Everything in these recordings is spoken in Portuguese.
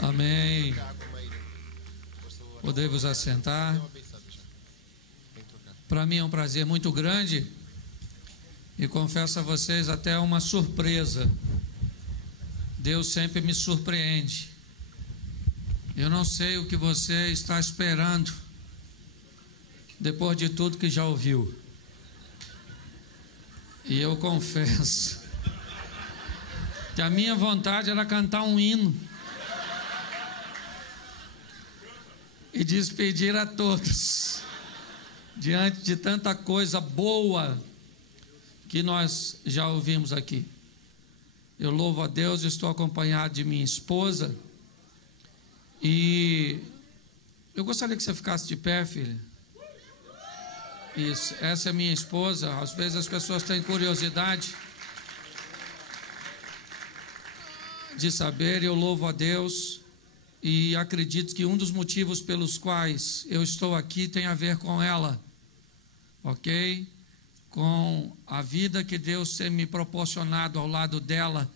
Amém. Podemos assentar. Para mim é um prazer muito grande e confesso a vocês até uma surpresa. Deus sempre me surpreende. Eu não sei o que você está esperando depois de tudo que já ouviu. E eu confesso que a minha vontade era cantar um hino e despedir a todos diante de tanta coisa boa que nós já ouvimos aqui. Eu louvo a Deus, estou acompanhado de minha esposa e eu gostaria que você ficasse de pé, filha. Isso, essa é minha esposa. Às vezes as pessoas têm curiosidade de saber. Eu louvo a Deus e acredito que um dos motivos pelos quais eu estou aqui tem a ver com ela, ok? Com a vida que Deus tem me proporcionado ao lado dela.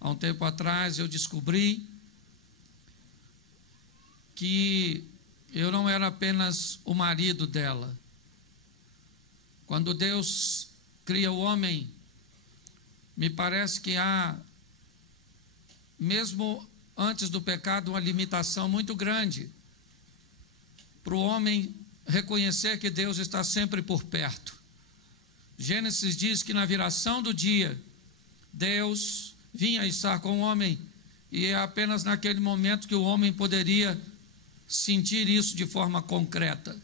Há um tempo atrás eu descobri que eu não era apenas o marido dela. Quando Deus cria o homem, me parece que há, mesmo antes do pecado, uma limitação muito grande para o homem reconhecer que Deus está sempre por perto. Gênesis diz que na viração do dia, Deus vinha estar com o homem, e é apenas naquele momento que o homem poderia sentir isso de forma concreta.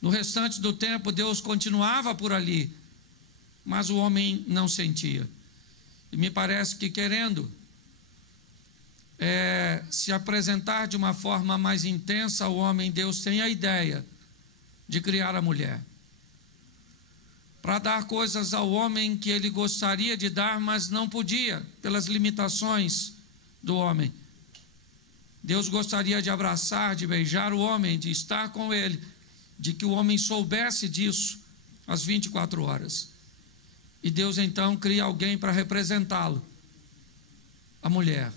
No restante do tempo, Deus continuava por ali, mas o homem não sentia. E me parece que querendo se apresentar de uma forma mais intensa ao homem, Deus tem a ideia de criar a mulher, para dar coisas ao homem que ele gostaria de dar, mas não podia, pelas limitações do homem. Deus gostaria de abraçar, de beijar o homem, de estar com ele, de que o homem soubesse disso às 24 horas. E Deus então cria alguém para representá-lo, a mulher.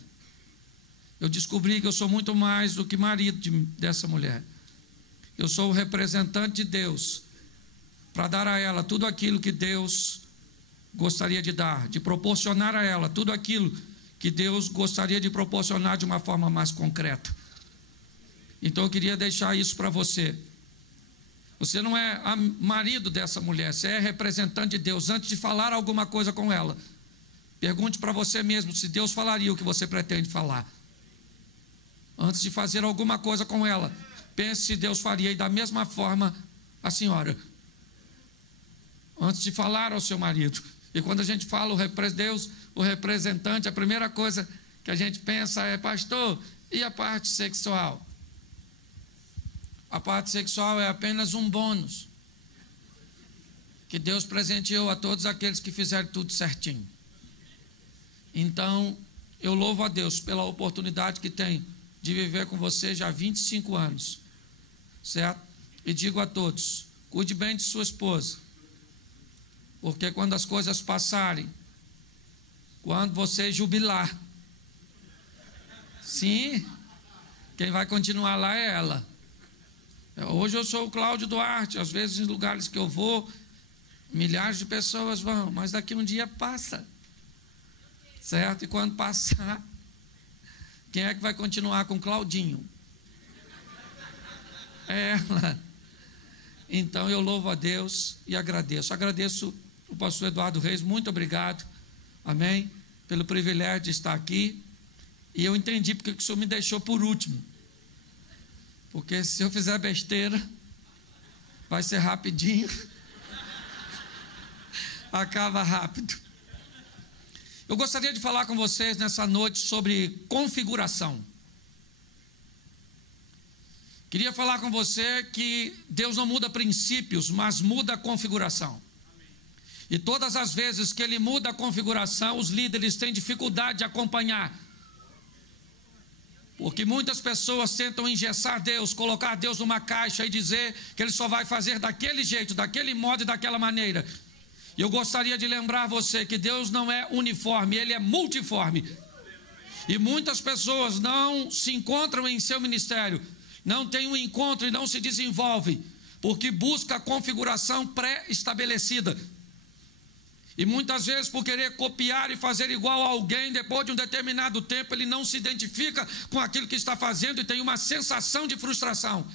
Eu descobri que eu sou muito mais do que marido dessa mulher. Eu sou o representante de Deus, para dar a ela tudo aquilo que Deus gostaria de dar, de proporcionar a ela tudo aquilo que Deus gostaria de proporcionar de uma forma mais concreta. Então eu queria deixar isso para você. Você não é marido dessa mulher, você é representante de Deus. Antes de falar alguma coisa com ela, pergunte para você mesmo se Deus falaria o que você pretende falar. Antes de fazer alguma coisa com ela, pense se Deus faria, e da mesma forma a senhora. Antes de falar ao seu marido. E quando a gente fala Deus, o representante, a primeira coisa que a gente pensa é: pastor, e a parte sexual? A parte sexual é apenas um bônus que Deus presenteou a todos aqueles que fizeram tudo certinho. Então, eu louvo a Deus pela oportunidade que tenho de viver com você já há 25 anos, certo? E digo a todos: cuide bem de sua esposa, porque quando as coisas passarem, quando você jubilar, sim, quem vai continuar lá é ela. Hoje eu sou o Cláudio Duarte, às vezes em lugares que eu vou, milhares de pessoas vão, mas daqui um dia passa, certo? E quando passar, quem é que vai continuar com Claudinho? Ela. Então eu louvo a Deus e agradeço o pastor Eduardo Reis, muito obrigado, amém, pelo privilégio de estar aqui. E eu entendi porque que o senhor me deixou por último, porque se eu fizer besteira, vai ser rapidinho, acaba rápido. Eu gostaria de falar com vocês nessa noite sobre configuração. Queria falar com você que Deus não muda princípios, mas muda a configuração. E todas as vezes que Ele muda a configuração, os líderes têm dificuldade de acompanhar. Porque muitas pessoas tentam engessar Deus, colocar Deus numa caixa e dizer que Ele só vai fazer daquele jeito, daquele modo e daquela maneira. E eu gostaria de lembrar você que Deus não é uniforme, Ele é multiforme. E muitas pessoas não se encontram em seu ministério, não têm um encontro e não se desenvolvem, porque busca a configuração pré-estabelecida. E muitas vezes, por querer copiar e fazer igual a alguém, depois de um determinado tempo, ele não se identifica com aquilo que está fazendo e tem uma sensação de frustração.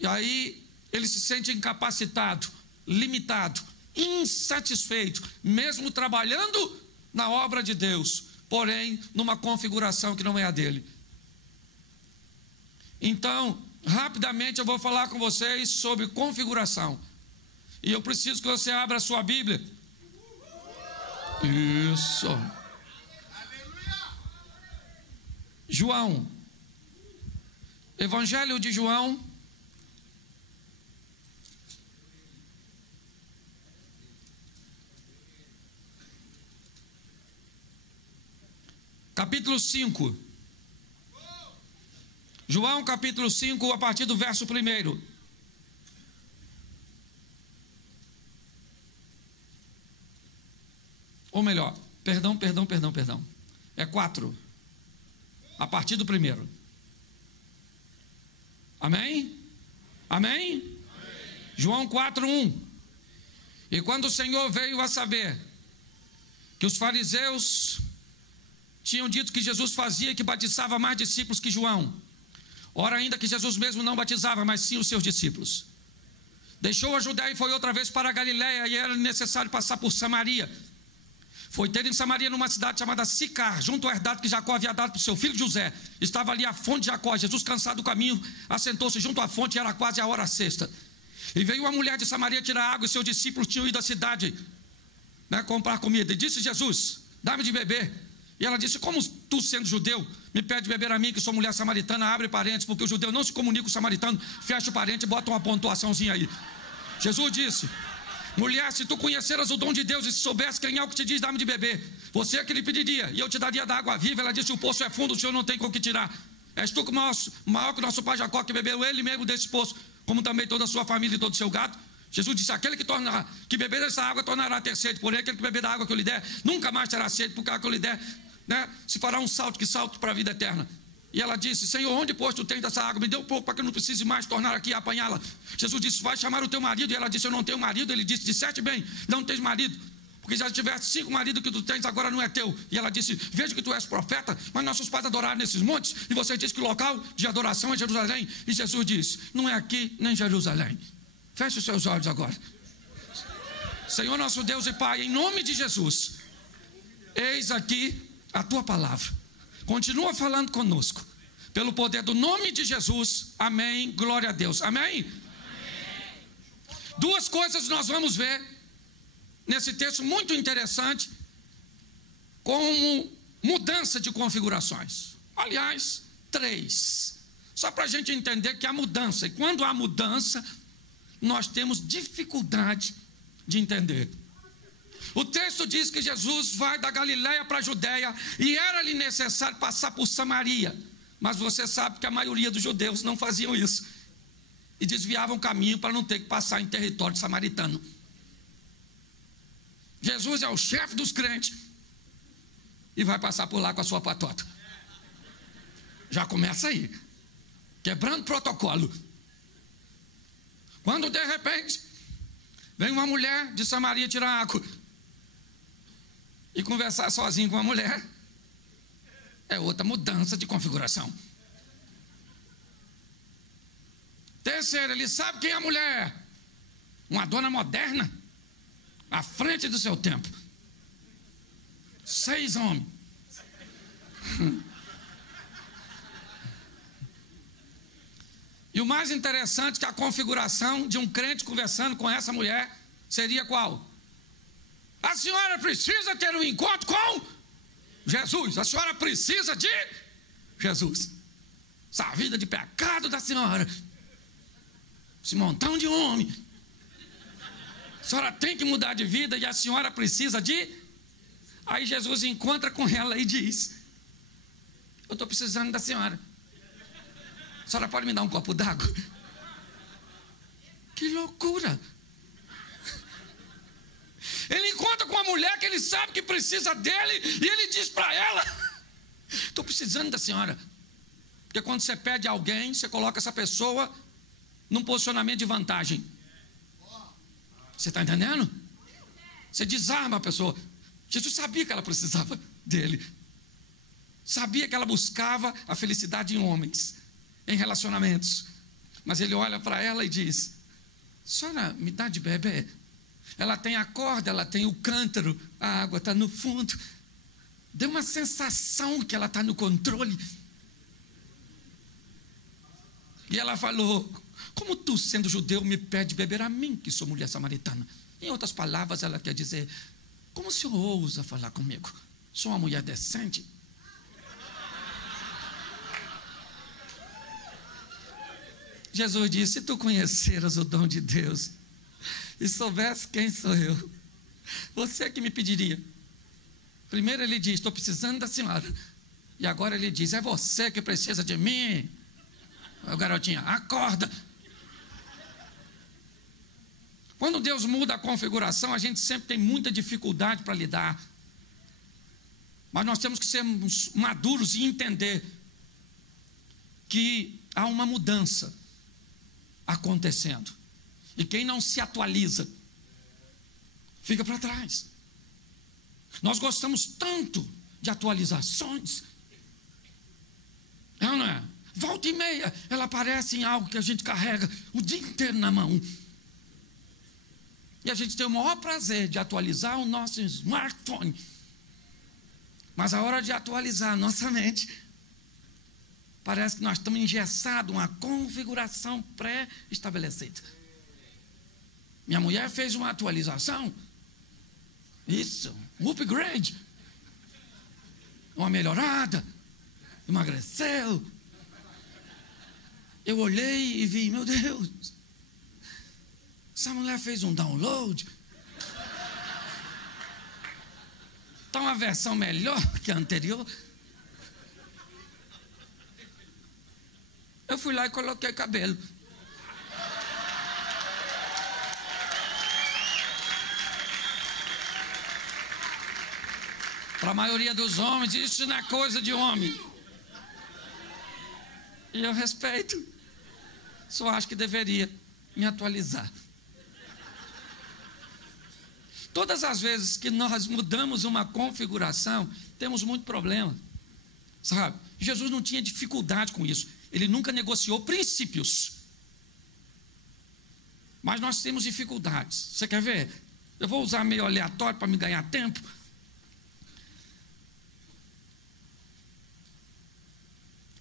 E aí ele se sente incapacitado, limitado, insatisfeito, mesmo trabalhando na obra de Deus, porém numa configuração que não é a dele. Então, rapidamente eu vou falar com vocês sobre configuração. E eu preciso que você abra a sua Bíblia. Isso. João. Evangelho de João. Capítulo 5. João capítulo 5, a partir do verso 1. Ou melhor, perdão. É 4. A partir do 1. Amém? Amém? João 4:1. E quando o Senhor veio a saber que os fariseus tinham dito que Jesus fazia, que batizava mais discípulos que João, ora ainda que Jesus mesmo não batizava, mas sim os seus discípulos, deixou a Judéia e foi outra vez para a Galiléia, e era necessário passar por Samaria. Foi ter em Samaria, numa cidade chamada Sicar, junto ao herdade que Jacó havia dado para o seu filho José. Estava ali a fonte de Jacó. Jesus, cansado do caminho, assentou-se junto à fonte, e era quase a hora sexta. E veio uma mulher de Samaria tirar água, e seus discípulos tinham ido à cidade, comprar comida. E disse Jesus: dá-me de beber. E ela disse: como tu, sendo judeu, me pede de beber a mim, que sou mulher samaritana? Abre parênteses, porque o judeu não se comunica com o samaritano. Fecha o parênteses e bota uma pontuaçãozinha aí. Jesus disse: mulher, se tu conheceras o dom de Deus e se soubesse quem é o que te diz, dá-me de beber, você é que lhe pediria, e eu te daria da água viva. Ela disse: o poço é fundo, o Senhor não tem com que tirar. És tu maior que o nosso pai Jacó, que bebeu ele mesmo desse poço, como também toda a sua família e todo o seu gado? Jesus disse: aquele que beber dessa água tornará a ter sede, porém aquele que beber da água que eu lhe der, nunca mais terá sede, porque a água que eu lhe der, se fará um salto, que salto para a vida eterna. E ela disse: Senhor, onde pois tu tens dessa água? Me dê um pouco para que eu não precise mais tornar aqui a apanhá-la. Jesus disse: vai chamar o teu marido. E ela disse: eu não tenho marido. Ele disse: disseste bem, não tens marido, porque já tiveste 5 maridos que tu tens, agora não é teu. E ela disse: vejo que tu és profeta, mas nossos pais adoraram nesses montes, e você diz que o local de adoração é Jerusalém. E Jesus disse: não é aqui nem Jerusalém. Feche os seus olhos agora. Senhor nosso Deus e Pai, em nome de Jesus, eis aqui a tua palavra. Continua falando conosco, pelo poder do nome de Jesus. Amém, glória a Deus. Amém? Amém. 2 coisas nós vamos ver nesse texto muito interessante, como mudança de configurações. Aliás, 3, só para a gente entender que há mudança, e quando há mudança, nós temos dificuldade de entender. O texto diz que Jesus vai da Galiléia para a Judéia, e era-lhe necessário passar por Samaria. Mas você sabe que a maioria dos judeus não faziam isso, e desviavam o caminho para não ter que passar em território samaritano. Jesus é o chefe dos crentes e vai passar por lá com a sua patota. Já começa aí, quebrando protocolo. Quando de repente vem uma mulher de Samaria tirar água e conversar sozinho com a mulher, é outra mudança de configuração. Terceiro, ele sabe quem é a mulher, uma dona moderna, à frente do seu tempo. 6 homens. E o mais interessante é que a configuração de um crente conversando com essa mulher seria qual? A senhora precisa ter um encontro com Jesus. A senhora precisa de Jesus. Essa vida de pecado da senhora, esse montão de homem, a senhora tem que mudar de vida e a senhora precisa de... Aí Jesus encontra com ela e diz: eu estou precisando da senhora. A senhora pode me dar um copo d'água? Que loucura! Ele encontra com uma mulher que ele sabe que precisa dele, e ele diz para ela: estou precisando da senhora. Porque quando você pede a alguém, você coloca essa pessoa num posicionamento de vantagem. Você está entendendo? Você desarma a pessoa. Jesus sabia que ela precisava dele. Sabia que ela buscava a felicidade em homens, em relacionamentos. Mas ele olha para ela e diz: senhora, me dá de beber. Ela tem a corda, ela tem o cântaro, a água está no fundo. Deu uma sensação que ela está no controle. E ela falou: como tu, sendo judeu, me pede beber a mim, que sou mulher samaritana? Em outras palavras, ela quer dizer: como o senhor ousa falar comigo? Sou uma mulher decente. Jesus disse: se tu conheceras o dom de Deus e soubesse quem sou eu, você que me pediria. Primeiro ele diz: estou precisando da senhora. E agora ele diz: é você que precisa de mim. Garotinha, acorda. Quando Deus muda a configuração, a gente sempre tem muita dificuldade para lidar. Mas nós temos que ser maduros e entender que há uma mudança acontecendo. E quem não se atualiza fica para trás. Nós gostamos tanto de atualizações. É ou não é? Volta e meia, ela aparece em algo que a gente carrega o dia inteiro na mão. E a gente tem o maior prazer de atualizar o nosso smartphone. Mas a hora de atualizar a nossa mente, parece que nós estamos engessados, uma configuração pré-estabelecida. Minha mulher fez uma atualização. Isso, um upgrade. Uma melhorada. Emagreceu. Eu olhei e vi: meu Deus, essa mulher fez um download. Está uma versão melhor que a anterior. Eu fui lá e coloquei cabelo. Para a maioria dos homens, isso não é coisa de homem. E eu respeito. Só acho que deveria me atualizar. Todas as vezes que nós mudamos uma configuração, temos muito problema. Sabe? Jesus não tinha dificuldade com isso. Ele nunca negociou princípios. Mas nós temos dificuldades. Você quer ver? Eu vou usar meio aleatório para me ganhar tempo.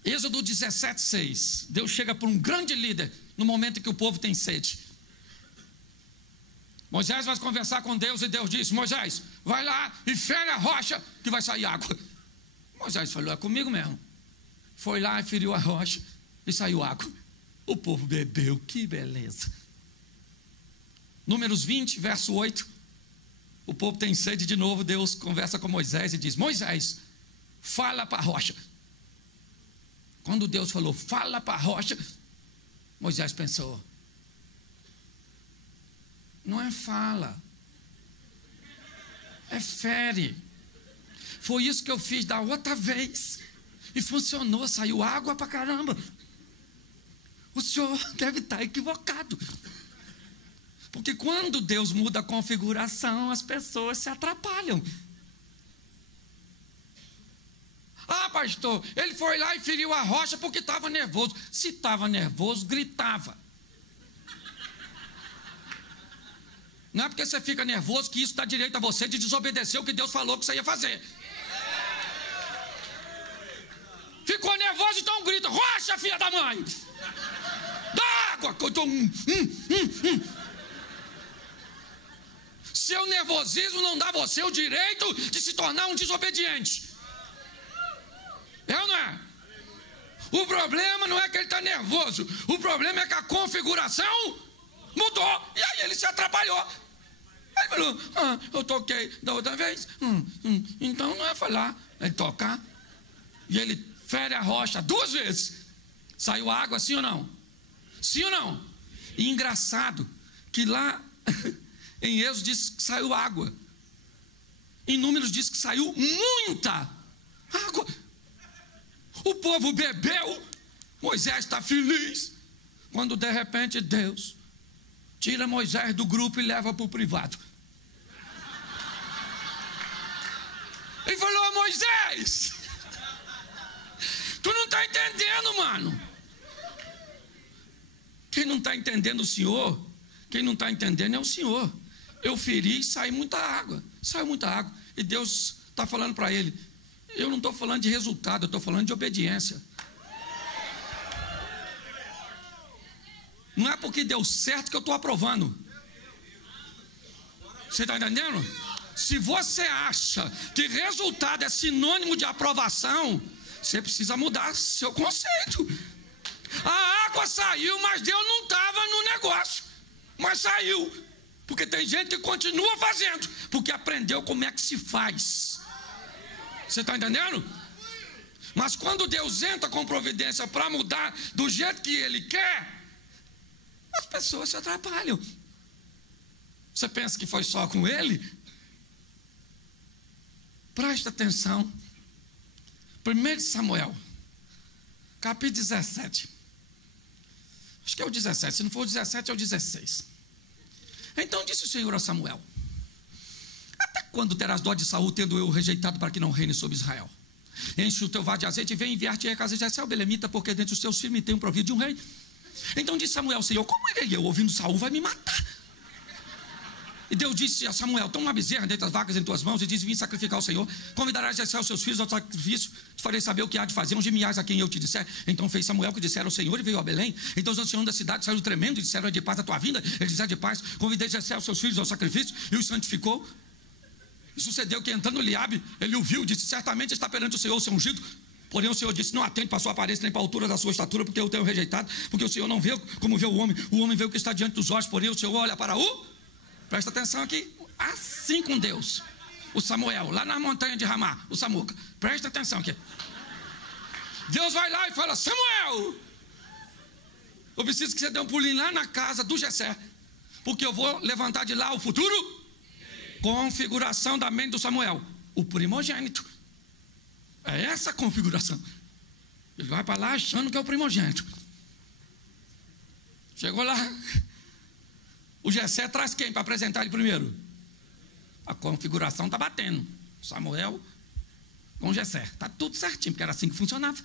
Êxodo 17:6. Deus chega para um grande líder no momento em que o povo tem sede. Moisés vai conversar com Deus e Deus diz: Moisés, vai lá e fere a rocha que vai sair água. Moisés falou: é comigo mesmo. Foi lá e feriu a rocha e saiu água. O povo bebeu, que beleza. Números 20, verso 8. O povo tem sede de novo. Deus conversa com Moisés e diz: Moisés, fala para a rocha. Quando Deus falou: fala para a rocha, Moisés pensou: não é fala, é fere. Foi isso que eu fiz da outra vez e funcionou, saiu água para caramba. O senhor deve estar equivocado, porque quando Deus muda a configuração, as pessoas se atrapalham. Ah, pastor, ele foi lá e feriu a rocha porque estava nervoso. Se estava nervoso, gritava. Não é porque você fica nervoso que isso dá direito a você de desobedecer o que Deus falou que você ia fazer. Ficou nervoso, então grita: rocha, filha da mãe! Dá água! Seu nervosismo não dá a você o direito de se tornar um desobediente. É ou não é? O problema não é que ele está nervoso. O problema é que a configuração mudou. E aí ele se atrapalhou. Aí ele falou: eu toquei da outra vez. Então não é falar, é tocar. E ele fere a rocha 2 vezes. Saiu água, sim ou não? Sim ou não? E engraçado que lá Em Êxodo diz que saiu água. Em Números diz que saiu muita água. O povo bebeu, Moisés está feliz, quando de repente Deus tira Moisés do grupo e leva para o privado. Ele falou: Moisés, tu não está entendendo, mano. Quem não está entendendo o Senhor, quem não está entendendo é o Senhor. Eu feri e saiu muita água. E Deus está falando para ele: eu não estou falando de resultado, eu estou falando de obediência. Não é porque deu certo que eu estou aprovando. Você está entendendo? Se você acha que resultado é sinônimo de aprovação, você precisa mudar seu conceito. A água saiu, mas Deus não estava no negócio. Mas saiu. Porque tem gente que continua fazendo, porque aprendeu como é que se faz. Você está entendendo? Mas quando Deus entra com providência para mudar do jeito que Ele quer, as pessoas se atrapalham. Você pensa que foi só com Ele? Presta atenção. 1 Samuel, capítulo 17. Acho que é o 17, se não for o 17 é o 16. Então disse o Senhor a Samuel: até quando terás dó de Saul, tendo eu rejeitado para que não reine sobre Israel? Enche o teu vaso de azeite e vem enviar-te a casa de Jessé o belemita, porque dentre os teus filhos me tenho provido de um rei. Então disse Samuel: Senhor, como irei eu, ouvindo Saul, vai me matar? E Deus disse a Samuel: toma uma bezerra dentre as vacas em tuas mãos e diz: vim sacrificar ao Senhor. Convidarás Jessé os seus filhos ao sacrifício, te farei saber o que há de fazer, ungir-me-ás a quem eu te disser. Então fez Samuel o que disseram ao Senhor e veio a Belém. Então os anciãos da cidade saíram tremendo e disseram: é de paz a tua vinda. Ele disse: é de paz. Convidei Jessé os seus filhos ao sacrifício e os santificou. E sucedeu que, entrando Eliabe, ele o viu e disse: certamente está perante o Senhor o seu ungido. Porém o Senhor disse: não atende para a sua aparência nem para a altura da sua estatura, porque eu tenho rejeitado. Porque o Senhor não vê como vê o homem vê o que está diante dos olhos. Porém o Senhor olha para o... Presta atenção aqui. Assim com Deus, o Samuel, lá na montanha de Ramá, o Samuca, presta atenção aqui. Deus vai lá e fala: Samuel, eu preciso que você dê um pulinho lá na casa do Jessé, porque eu vou levantar de lá o futuro. Configuração da mente do Samuel, o primogênito. É essa a configuração. Ele vai para lá achando que é o primogênito. Chegou lá, o Jessé traz quem para apresentar ele primeiro? A configuração está batendo. Samuel com Jessé. Está tudo certinho, porque era assim que funcionava.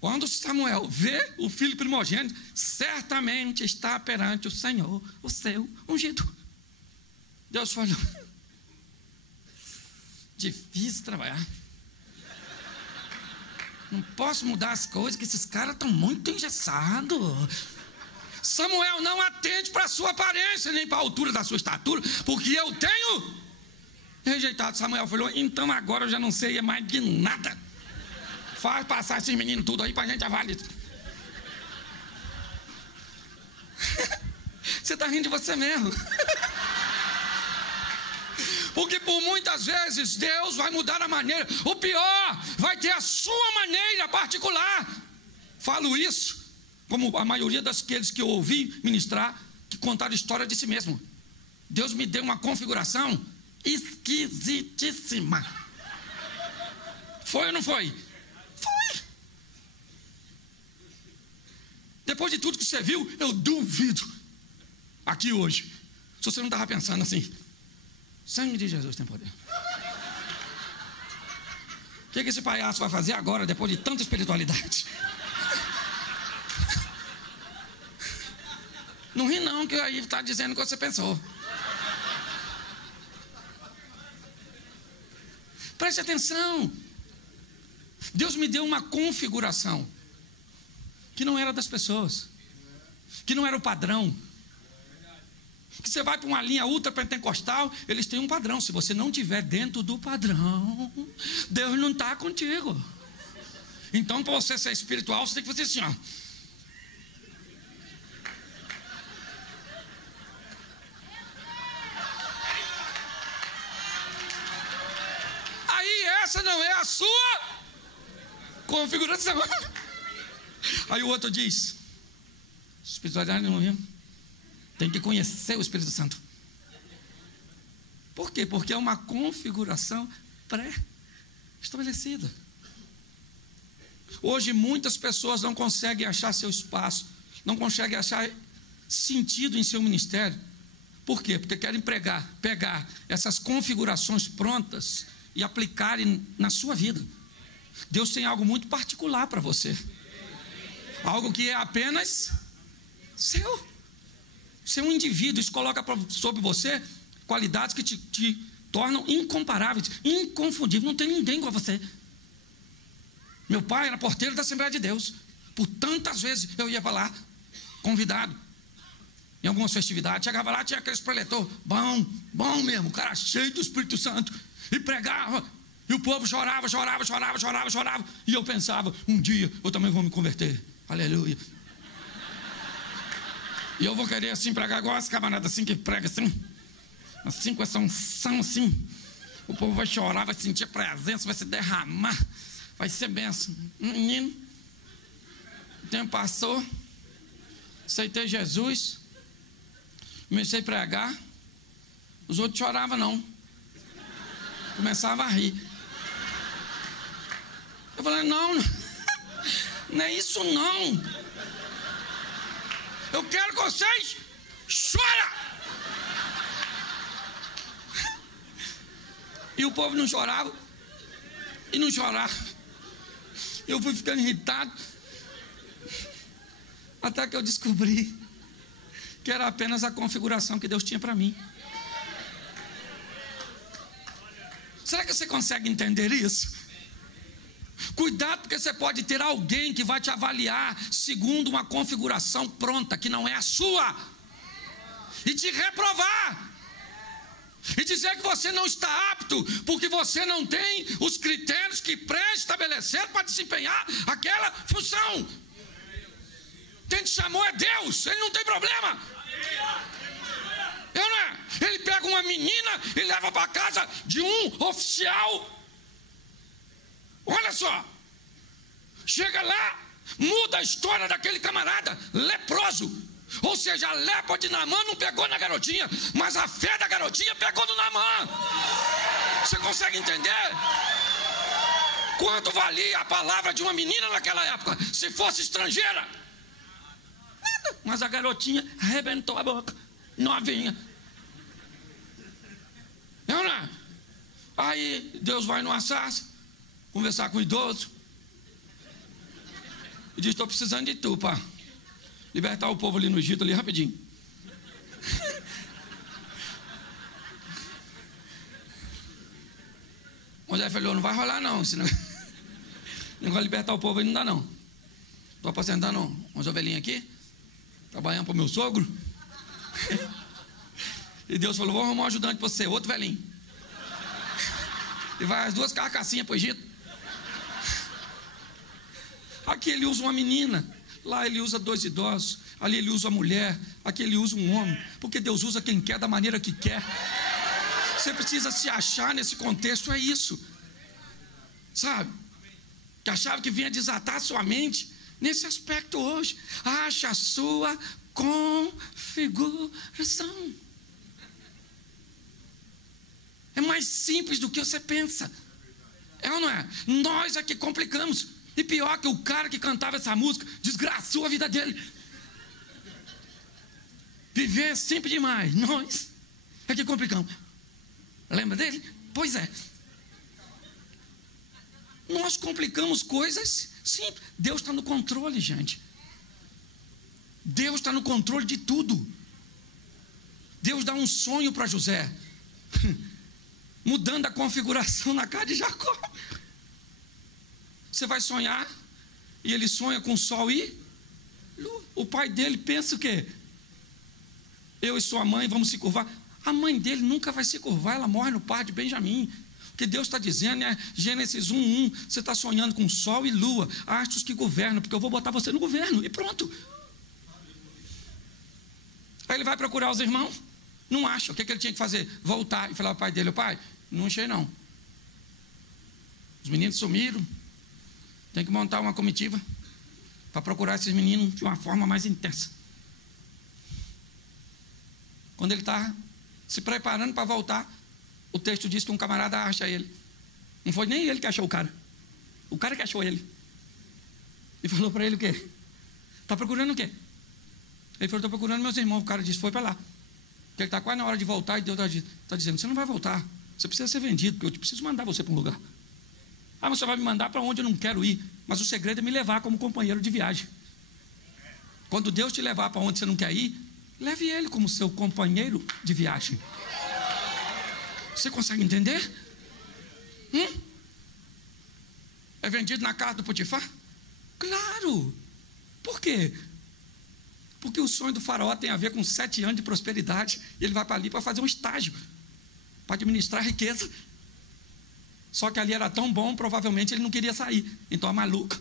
Quando Samuel vê o filho primogênito, certamente está perante o Senhor, o seu ungido. Deus falou: difícil trabalhar. Não posso mudar as coisas, que esses caras estão muito engessados. Samuel, não atende para a sua aparência, nem para a altura da sua estatura, porque eu tenho rejeitado. Samuel falou: então agora eu já não sei mais de nada. Faz passar esses meninos tudo aí para a gente avaliar. Você está rindo de você mesmo. Porque por muitas vezes Deus vai mudar a maneira. O pior, vai ter a sua maneira particular. Falo isso como a maioria daqueles que eu ouvi ministrar, que contaram a história de si mesmo. Deus me deu uma configuração esquisitíssima. Foi ou não foi? Foi. Depois de tudo que você viu, eu duvido aqui hoje, se você não estava pensando assim: sangue de Jesus tem poder. O que esse palhaço vai fazer agora, depois de tanta espiritualidade? Não ri não, que aí está dizendo o que você pensou. Preste atenção. Deus me deu uma configuração que não era das pessoas, que não era o padrão. Que você vai para uma linha ultra pentecostal, eles têm um padrão. Se você não estiver dentro do padrão, Deus não está contigo. Então, para você ser espiritual, você tem que fazer assim, ó. Essa não é a sua configuração. Aí o outro diz: espiritualidade não viu. Tem que conhecer o Espírito Santo. Por quê? Porque é uma configuração pré-estabelecida. Hoje muitas pessoas não conseguem achar seu espaço, não conseguem achar sentido em seu ministério. Por quê? Porque querem pegar essas configurações prontas e aplicarem na sua vida. Deus tem algo muito particular para você. Algo que é apenas seu. Você é um indivíduo, isso coloca sobre você qualidades que te tornam incomparáveis, inconfundíveis. Não tem ninguém igual a você. Meu pai era porteiro da Assembleia de Deus. Por tantas vezes eu ia para lá, convidado, em algumas festividades. Chegava lá, tinha aqueles preletor, bom mesmo, cara cheio do Espírito Santo, e pregava, e o povo chorava. E eu pensava, um dia eu também vou me converter. Aleluia. E eu vou querer assim pregar igual as camaradas assim, que prega assim com essa unção assim. O povo vai chorar, vai sentir a presença, vai se derramar, vai ser benção. Menino, o tempo passou, aceitei Jesus, comecei a pregar, os outros choravam não, começavam a rir. Eu falei, não é isso não. Eu quero que vocês chorem. E o povo não chorava. E não chorava. Eu fui ficando irritado. Até que eu descobri que era apenas a configuração que Deus tinha para mim. Será que você consegue entender isso? Cuidado, porque você pode ter alguém que vai te avaliar segundo uma configuração pronta, que não é a sua, e te reprovar, e dizer que você não está apto, porque você não tem os critérios que pré-estabeleceram para desempenhar aquela função. Quem te chamou é Deus, Ele não tem problema. Eu não é? Ele pega uma menina e leva para casa de um oficial. Olha só, chega lá, muda a história daquele camarada leproso. Ou seja, a lepra de Naamã não pegou na garotinha, mas a fé da garotinha pegou no Naamã. Você consegue entender? Quanto valia a palavra de uma menina naquela época, se fosse estrangeira? Nada. Mas a garotinha arrebentou a boca, novinha. Não, não. Aí Deus vai no assassa, conversar com o idoso e diz, estou precisando de tu, pá, libertar o povo ali no Egito, ali rapidinho. Moisés falou, não vai rolar não, esse negócio de libertar o povo aí não dá não. Estou apacentando umas ovelhinhas aqui, trabalhando para o meu sogro. E Deus falou, vou arrumar um ajudante para você, outro velhinho, e vai as duas carcassinhas para o Egito. Aqui ele usa uma menina, lá ele usa dois idosos, ali ele usa a mulher, aqui ele usa um homem, porque Deus usa quem quer da maneira que quer. Você precisa se achar nesse contexto, é isso, sabe? Que achava que vinha desatar a sua mente nesse aspecto hoje. Acha a sua configuração. É mais simples do que você pensa. É ou não é? Nós é que complicamos. E pior que o cara que cantava essa música desgraçou a vida dele. Viver é simples demais. Nós é que complicamos. Lembra dele? Pois é. Nós complicamos coisas simples. Deus está no controle, gente. Deus está no controle de tudo. Deus dá um sonho para José, mudando a configuração na casa de Jacó. Você vai sonhar, e ele sonha com sol e lua. O pai dele pensa o quê? Eu e sua mãe vamos se curvar. A mãe dele nunca vai se curvar, ela morre no parto de Benjamim. O que Deus está dizendo é Gênesis 1:1, você está sonhando com sol e lua, astros que governam, porque eu vou botar você no governo, e pronto. Aí ele vai procurar os irmãos, não acha. O que ele tinha que fazer? Voltar e falar ao pai dele, pai, não achei não. Os meninos sumiram, tem que montar uma comitiva para procurar esses meninos de uma forma mais intensa. Quando ele está se preparando para voltar, o texto diz que um camarada acha ele. Não foi nem ele que achou o cara que achou ele. E falou para ele o quê? Está procurando o quê? Ele falou, estou procurando meus irmãos. O cara disse, foi para lá. Porque ele está quase na hora de voltar e Deus está dizendo, você não vai voltar. Você precisa ser vendido, porque eu preciso mandar você para um lugar. Ah, mas você vai me mandar para onde eu não quero ir. Mas o segredo é me levar como companheiro de viagem. Quando Deus te levar para onde você não quer ir, leve ele como seu companheiro de viagem. Você consegue entender? É vendido na casa do Potifar? Claro. Por quê? Porque o sonho do faraó tem a ver com 7 anos de prosperidade. E ele vai para ali para fazer um estágio, para administrar a riqueza. Só que ali era tão bom, provavelmente ele não queria sair. Então a maluca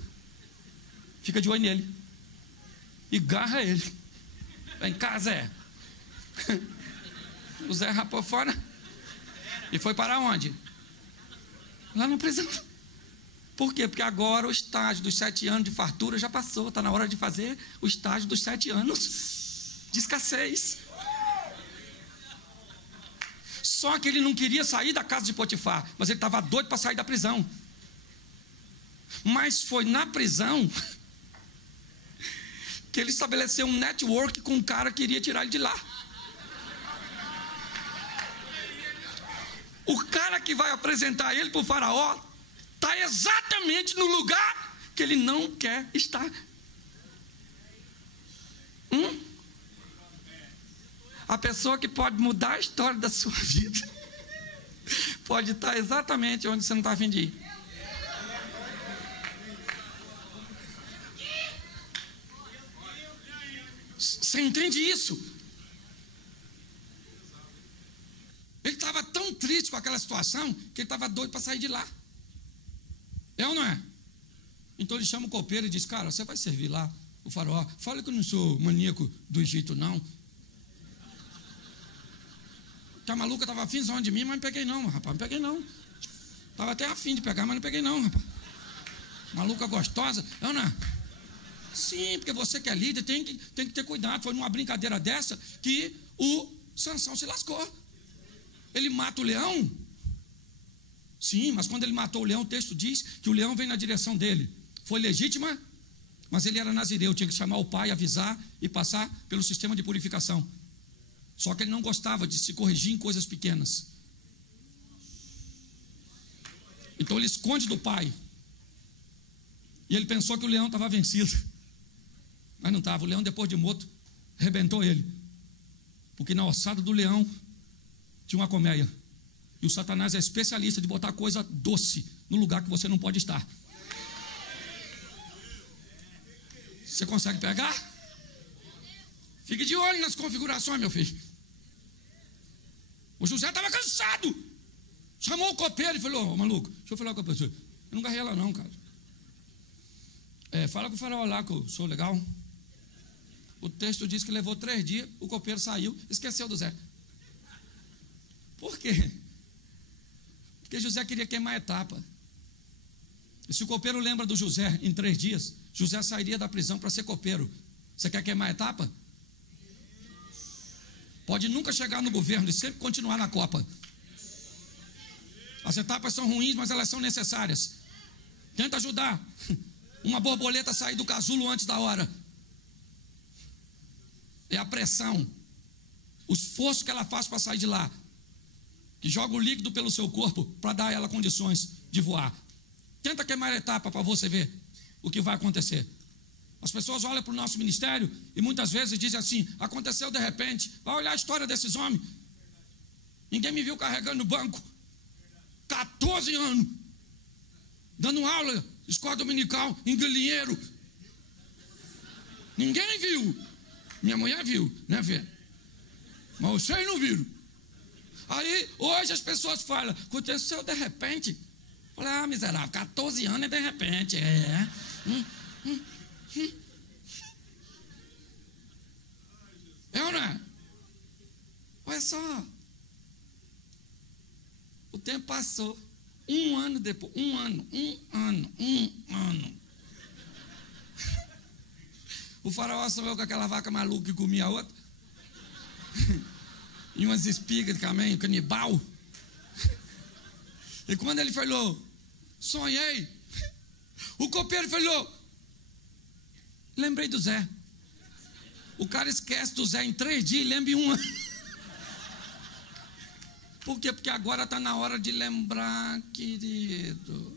fica de olho nele e garra ele. Vem cá, Zé. O Zé rapou fora e foi para onde? Lá na prisão. Por quê? Porque agora o estágio dos 7 anos de fartura já passou. Está na hora de fazer o estágio dos 7 anos de escassez. Só que ele não queria sair da casa de Potifar, mas ele estava doido para sair da prisão. Mas foi na prisão que ele estabeleceu um network com um cara que queria tirar ele de lá. O cara que vai apresentar ele para o faraó está exatamente no lugar que ele não quer estar. A pessoa que pode mudar a história da sua vida pode estar exatamente onde você não está a fim de ir. Você entende isso? Ele estava tão triste com aquela situação que ele estava doido para sair de lá. É ou não é? Então ele chama o copeiro e diz, cara, você vai servir lá o faraó. Fala que eu não sou maníaco do Egito, não. Que a maluca estava afim de mim, mas não peguei não, rapaz, não peguei não. Estava até afim de pegar, mas não peguei não, rapaz. Maluca gostosa, é ou não é? Sim, porque você que é líder tem que ter cuidado. Foi numa brincadeira dessa que o Sansão se lascou. Ele mata o leão. Sim, mas quando ele matou o leão, o texto diz que o leão vem na direção dele. Foi legítima, mas ele era nazireu, tinha que chamar o pai, avisar e passar pelo sistema de purificação. Só que ele não gostava de se corrigir em coisas pequenas. Então ele esconde do pai. E ele pensou que o leão estava vencido. Mas não estava. O leão, depois de morto, arrebentou ele. Porque na ossada do leão tinha uma colmeia. E o Satanás é especialista de botar coisa doce no lugar que você não pode estar. Você consegue pegar? Fique de olho nas configurações, meu filho. O José estava cansado. Chamou o copeiro e falou, ô maluco, deixa eu falar com a pessoa. Eu não garrei ela não, cara. Fala com o faraó lá que eu sou legal. O texto diz que levou 3 dias, o copeiro saiu, esqueceu do Zé. Por quê? Porque José queria queimar a etapa. E se o copeiro lembra do José em 3 dias, José sairia da prisão para ser copeiro. Você quer queimar a etapa? Pode nunca chegar no governo e sempre continuar na copa. As etapas são ruins, mas elas são necessárias. Tenta ajudar uma borboleta a sair do casulo antes da hora. É a pressão, o esforço que ela faz para sair de lá, que joga o líquido pelo seu corpo para dar a ela condições de voar. Tenta queimar a etapa para você ver o que vai acontecer. As pessoas olham para o nosso ministério e muitas vezes dizem assim, aconteceu de repente. Vai olhar a história desses homens. Ninguém me viu carregando no banco 14 anos, dando aula, escola dominical, em galinheiro. Ninguém viu. Minha mulher viu, né, Fê? Mas vocês não viram. Aí, hoje as pessoas falam, aconteceu de repente. Falei, miserável, 14 anos é de repente. É ou não é? Olha só. O tempo passou. 1 ano depois. 1 ano. O faraó sonhou com aquela vaca maluca que comia a outra. e umas espigas de caminho, canibal. E quando ele falou, sonhei, o copeiro falou, lembrei do Zé. O cara esquece do Zé em 3 dias e lembra em 1 ano. Por quê? Porque agora está na hora de lembrar, querido.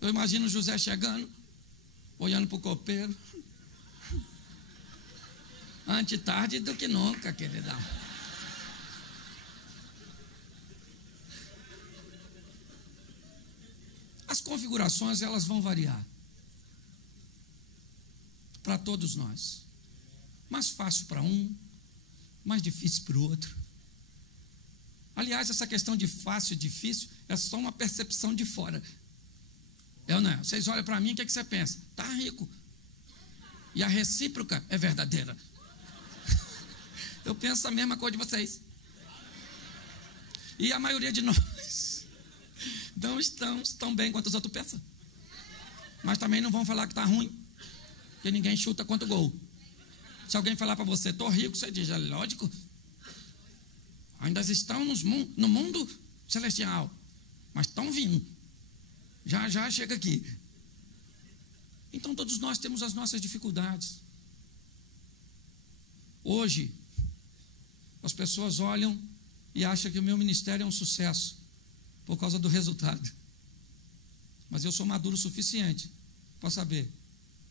Eu imagino o José chegando, olhando para o copeiro. Antes tarde do que nunca, queridão. As configurações, elas vão variar. Para todos nós. Mais fácil para um, mais difícil para o outro. Aliás, essa questão de fácil e difícil é só uma percepção de fora. É ou não é? Vocês olham para mim, o que você pensa? Está rico. E a recíproca é verdadeira. Eu penso a mesma coisa de vocês. E a maioria de nós não estamos tão bem quanto os outros pensam. Mas também não vão falar que está ruim, porque ninguém chuta quanto gol. Se alguém falar para você, estou rico, você diz, é lógico. Ainda estão no mundo celestial, mas estão vindo. Já chega aqui. Então todos nós temos as nossas dificuldades. Hoje, as pessoas olham e acham que o meu ministério é um sucesso por causa do resultado. Mas eu sou maduro o suficiente para saber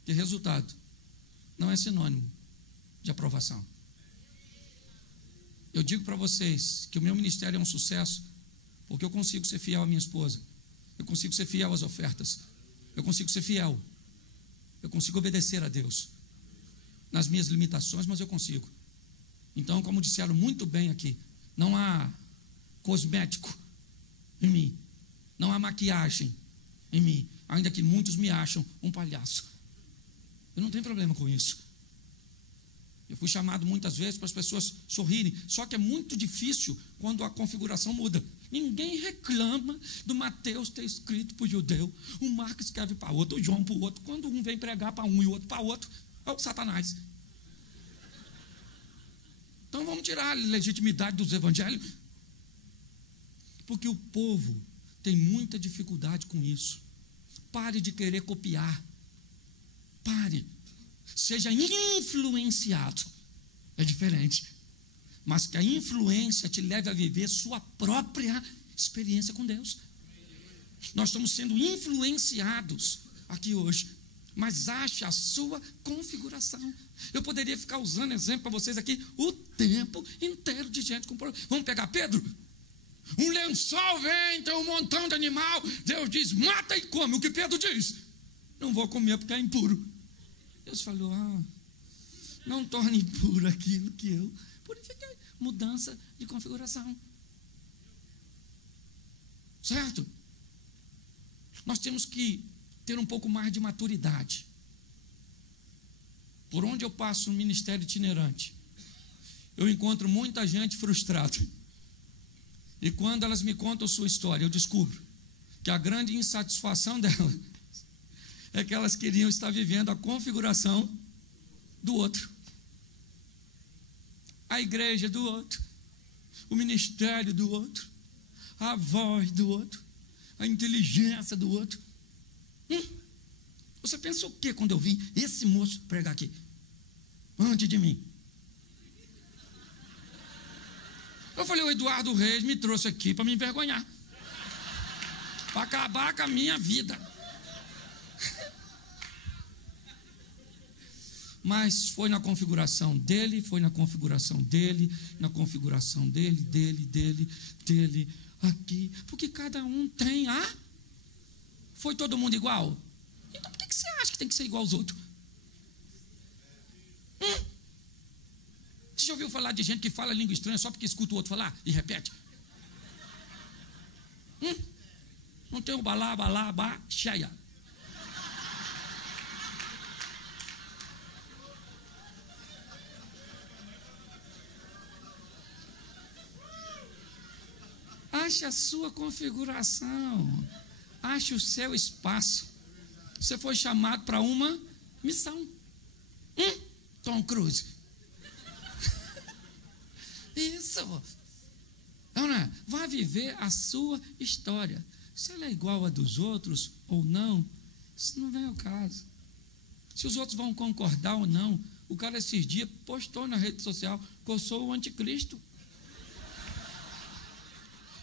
que resultado não é sinônimo de aprovação. Eu digo para vocês que o meu ministério é um sucesso porque eu consigo ser fiel à minha esposa, eu consigo ser fiel às ofertas, eu consigo ser fiel, eu consigo obedecer a Deus nas minhas limitações, mas eu consigo. Então, como disseram muito bem aqui, não há cosmético em mim, não há maquiagem em mim, ainda que muitos me acham um palhaço. Eu não tenho problema com isso. Eu fui chamado muitas vezes para as pessoas sorrirem, só que é muito difícil quando a configuração muda. Ninguém reclama do Mateus ter escrito para o judeu, o Marcos escreve para outro, o João para o outro. Quando um vem pregar para um e o outro para outro, é o Satanás. Então vamos tirar a legitimidade dos evangelhos, porque o povo tem muita dificuldade com isso. Pare de querer copiar. Pare. Seja influenciado. É diferente. Mas que a influência te leve a viver sua própria experiência com Deus. Nós estamos sendo influenciados aqui hoje, mas ache a sua configuração. Eu poderia ficar usando exemplo para vocês aqui o tempo inteiro de gente com problema. Vamos pegar Pedro? Um lençol vem, tem um montão de animal. Deus diz, mata e come. O que Pedro diz? Não vou comer porque é impuro. Deus falou, não torne impuro aquilo que eu purifiquei. Mudança de configuração. Certo? Nós temos que ter um pouco mais de maturidade. Por onde eu passo no ministério itinerante, eu encontro muita gente frustrada. E quando elas me contam sua história, eu descubro que a grande insatisfação delas é que elas queriam estar vivendo a configuração do outro. A igreja do outro, o ministério do outro, a voz do outro, a inteligência do outro. Você pensa o que quando eu vi esse moço pregar aqui? Antes de mim. Eu falei, o Eduardo Reis me trouxe aqui para me envergonhar. Para acabar com a minha vida. Mas foi na configuração dele, foi na configuração dele, na configuração dele, aqui. Porque cada um tem a... Foi todo mundo igual? Então por que você acha que tem que ser igual aos outros? Você já ouviu falar de gente que fala língua estranha só porque escuta o outro falar e repete? Não tem o balá, cheia. Ache a sua configuração. Ache o seu espaço. Você foi chamado para uma missão. Tom Cruise. Isso. Não é? Vá viver a sua história. Se ela é igual a dos outros ou não, isso não vem ao caso. Se os outros vão concordar ou não. O cara esses dias postou na rede social que eu sou o anticristo.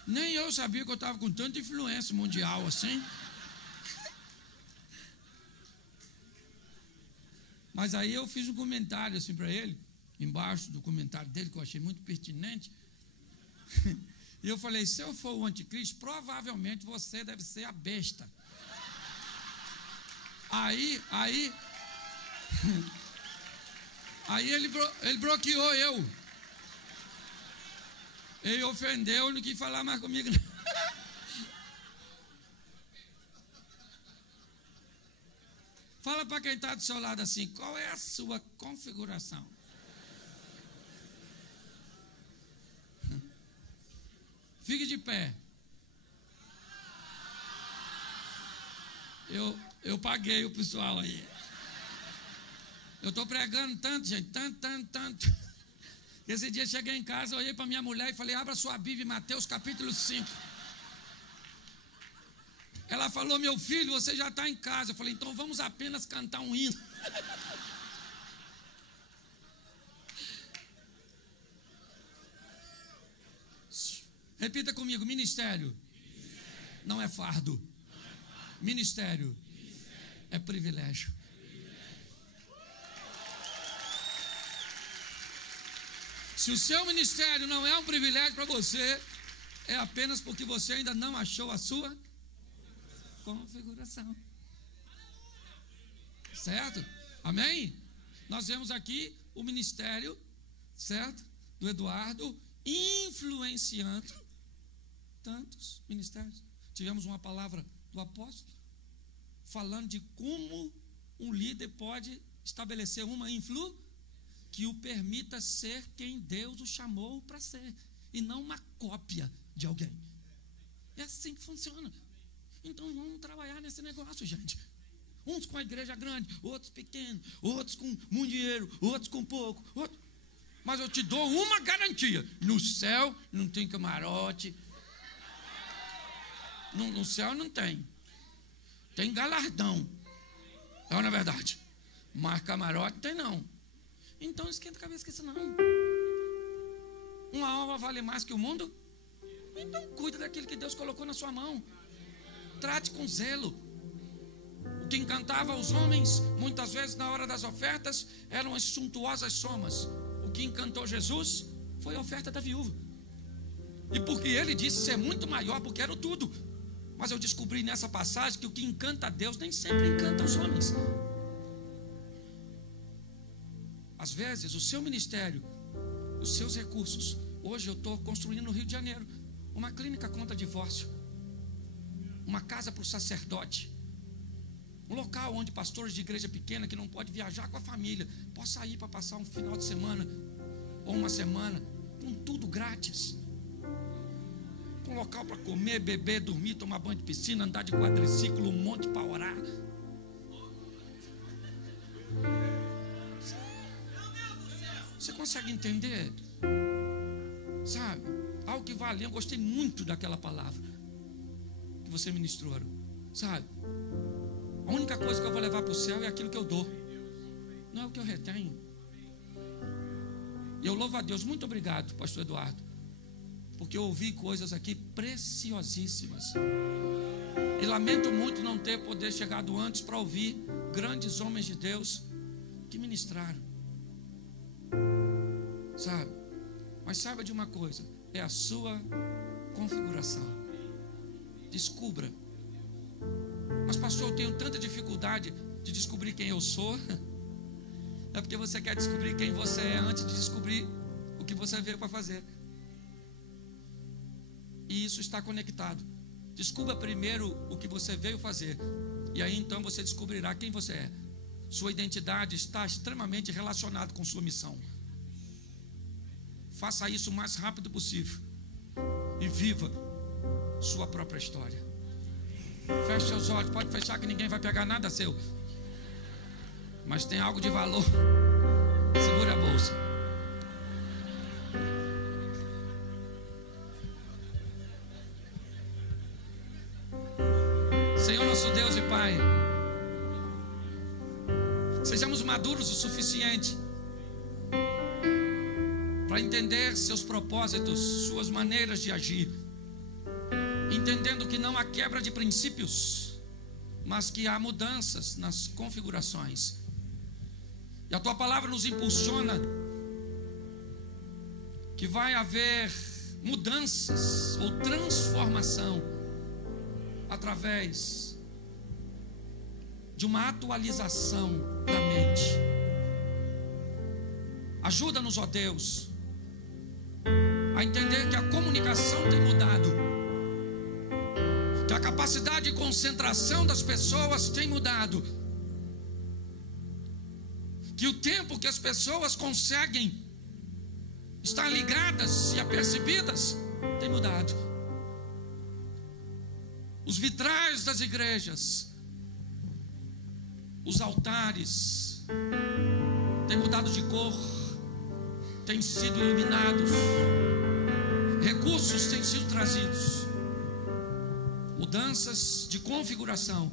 Nem eu sabia que eu estava com tanta influência mundial assim. Mas aí eu fiz um comentário assim para ele, embaixo do comentário dele, que eu achei muito pertinente. E eu falei, se eu for o anticristo, provavelmente você deve ser a besta. Aí ele bloqueou eu. Ele ofendeu, não quis falar mais comigo. Fala para quem está do seu lado assim, qual é a sua configuração? Fique de pé. Eu paguei o pessoal aí. Eu estou pregando tanto, gente, tanto. Esse dia cheguei em casa, olhei para minha mulher e falei, abra sua Bíblia em Mateus capítulo 5. Ela falou, meu filho, você já está em casa. Eu falei, então vamos apenas cantar um hino. Repita comigo, ministério não é fardo. Ministério é privilégio. Se o seu ministério não é um privilégio para você, é apenas porque você ainda não achou a sua configuração. Certo? Amém? Nós vemos aqui o ministério, certo? Do Eduardo, influenciando tantos ministérios. Tivemos uma palavra do apóstolo, falando de como um líder pode estabelecer uma influência que o permita ser quem Deus o chamou para ser, e não uma cópia de alguém. É assim que funciona. Então vamos trabalhar nesse negócio, gente. Uns com a igreja grande, outros pequenos, outros com muito dinheiro, outros com pouco. Mas eu te dou uma garantia: no céu não tem camarote. No céu não tem. Tem galardão. É na verdade. Mas camarote não tem não. Então não esquenta a cabeça com isso não. Uma alma vale mais que o mundo? Então cuida daquilo que Deus colocou na sua mão. Trate com zelo. O que encantava os homens, muitas vezes na hora das ofertas, eram as suntuosas somas. O que encantou Jesus foi a oferta da viúva. E porque ele disse ser muito maior, porque era o tudo. Mas eu descobri nessa passagem que o que encanta a Deus nem sempre encanta os homens. Às vezes o seu ministério, os seus recursos. Hoje eu estou construindo no Rio de Janeiro uma clínica contra divórcio, uma casa para o sacerdote, um local onde pastores de igreja pequena que não pode viajar com a família possa ir para passar um final de semana ou uma semana com tudo grátis, com local para comer, beber, dormir, tomar banho de piscina, andar de quadriciclo, um monte para orar. Você consegue entender? Sabe? Algo que vale. Eu gostei muito daquela palavra que você ministrou, sabe? A única coisa que eu vou levar para o céu é aquilo que eu dou, não é o que eu retenho. E eu louvo a Deus. Muito obrigado, pastor Eduardo, porque eu ouvi coisas aqui preciosíssimas. E lamento muito não ter poder chegado antes para ouvir grandes homens de Deus que ministraram, sabe? Mas saiba de uma coisa: é a sua configuração. Descubra. Mas pastor, eu tenho tanta dificuldade de descobrir quem eu sou. É porque você quer descobrir quem você é antes de descobrir o que você veio para fazer. E isso está conectado. Descubra primeiro o que você veio fazer, e aí então você descobrirá quem você é. Sua identidade está extremamente relacionada com sua missão. Faça isso o mais rápido possível e viva sua própria história. Feche seus olhos. Pode fechar, que ninguém vai pegar nada seu, mas tem algo de valor. Segura a bolsa. Senhor nosso Deus e Pai, sejamos maduros o suficiente para entender seus propósitos, suas maneiras de agir, entendendo que não há quebra de princípios, mas que há mudanças nas configurações. E a tua palavra nos impulsiona que vai haver mudanças ou transformação através de uma atualização da mente. Ajuda-nos, ó Deus, a entender que a comunicação tem mudado, que a capacidade de concentração das pessoas tem mudado, que o tempo que as pessoas conseguem estar ligadas e apercebidas tem mudado. Os vitrais das igrejas, os altares têm mudado de cor, têm sido iluminados, recursos têm sido trazidos, mudanças de configuração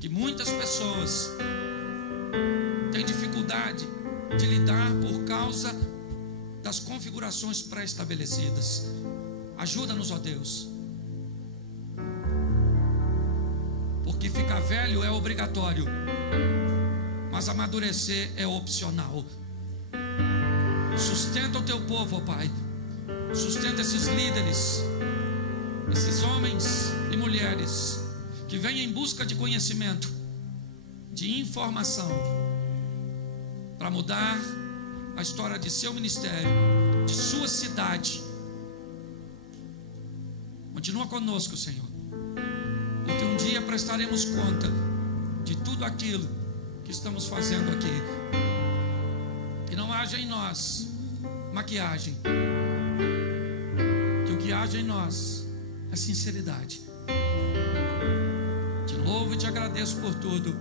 que muitas pessoas têm dificuldade de lidar por causa das configurações pré-estabelecidas. Ajuda-nos, ó Deus, porque ficar velho é obrigatório, mas amadurecer é opcional. Sustenta o teu povo, ó Pai, sustenta esses líderes, esses homens e mulheres que vêm em busca de conhecimento, de informação, para mudar a história de seu ministério, de sua cidade. Continua conosco, Senhor, porque um dia prestaremos conta de tudo aquilo que estamos fazendo aqui. Que não haja em nós maquiagem, que o que haja em nós é sinceridade. Te louvo e te agradeço por tudo,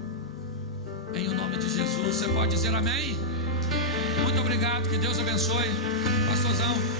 em o nome de Jesus. Você pode dizer amém? Muito obrigado, que Deus abençoe, pastorzão.